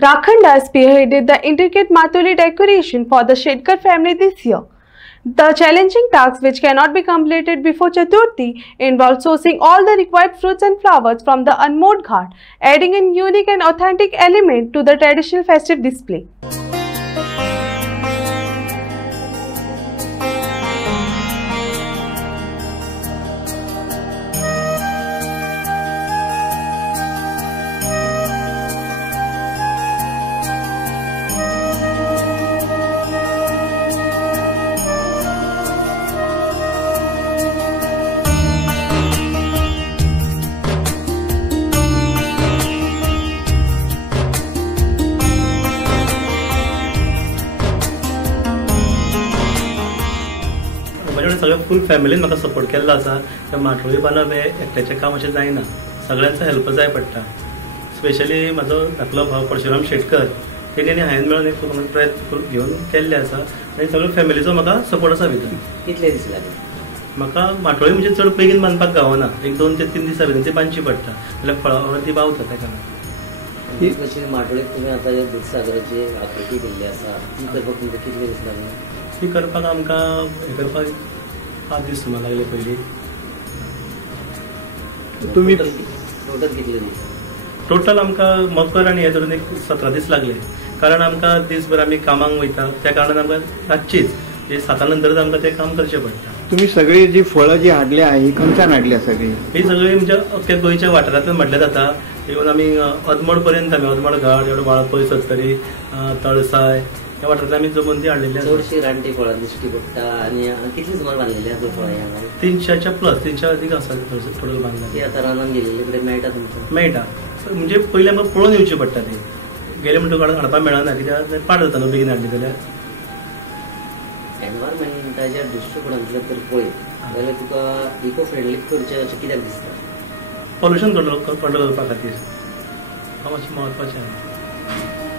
Rakhanda spearheaded the intricate Matoli decoration for the Shetkar family this year. The challenging task, which cannot be completed before Chaturthi, involved sourcing all the required fruits and flowers from the unmowed ghat, adding a unique and authentic element to the traditional festive display. सगळ्या फुल फॅमिलीन म्हाका support केल्लो आसा. त्या माटोळी बांदप हे एकट्याचें काम अशें जायना, सगळ्यांचो हेल्प जाय पडटा. स्पेशली म्हाजो धाकलो भाव परशुराम शेटकर तेणी आनी हांवें मेळून एक प्रयत्न घेवन केल्ले आसा आनी सगळ्या फॅमिलीचो म्हाका सपोर्ट आसा भितर. कितले दीस लागले म्हाका माटोळी म्हणजे चड बेगीन बांदपाक गावना, एक 2 ते 3 दिसां भितर ती बांदची पडटा, जाल्यार फळावर ती बावता ताका. कशी माटोळीक तुमी आतां दूधसागराची आकृती केल्ली आसा ती करपाक तुमकां कितले दीस लागले? ती करपाक आमकां हे करपाक 5 दीस सुमार लागले. पयलीं तुम्ही टोटल कितले दीस? टोटल आमकां मकर आनी हे धरून एक 17 दीस लागले, कारण आमकां दिसभर आमी कामाक वयता त्या कारणान आमकां रातचीच 7 नंतरच आमकां तें काम करचें पडटा. तुम्ही सगळी जी फळं जी हाडल्या ही खंयच्यान हाडल्या सगळी? ही सगळी म्हणजे अख्ख्या गोंयच्या वाठारांतल्यान म्हटलें जाता. इवन आमी अदमोड पर्यंत आमी अदमोड घाट एवढो वाळपय सत्तरी तळसाय ह्या वाठारांतल्यान आमी जमून ती हाडलेली आसा. चडशी रानटी फळां दिश्टी पडटा आनी कितली सुमार बांदलेली आसा फळां हांगा? 300च्या प्लस 300 अदीक आसा टोटल बांदलेली. ती आतां रानान गेलेली कडेन मेळटा तुमकां? मेळटा, म्हणजे पयलीं आमकां पळोवन येवची पडटा. ती गेले म्हणटकच हाडपाक मेळना, कित्याक पाड जाता न्हू बेगीन हाडली जाल्यार. एनवायरमेंटाच्या दृश्टिकोनांतल्यान तर पळयत जाल्यार तुका इको फ्रेंडली करचें अशें कित्याक दिसता? पॉल्युशन कंट्रोल करपा खातीर हांव मातशें म्हत्वाचें आसा.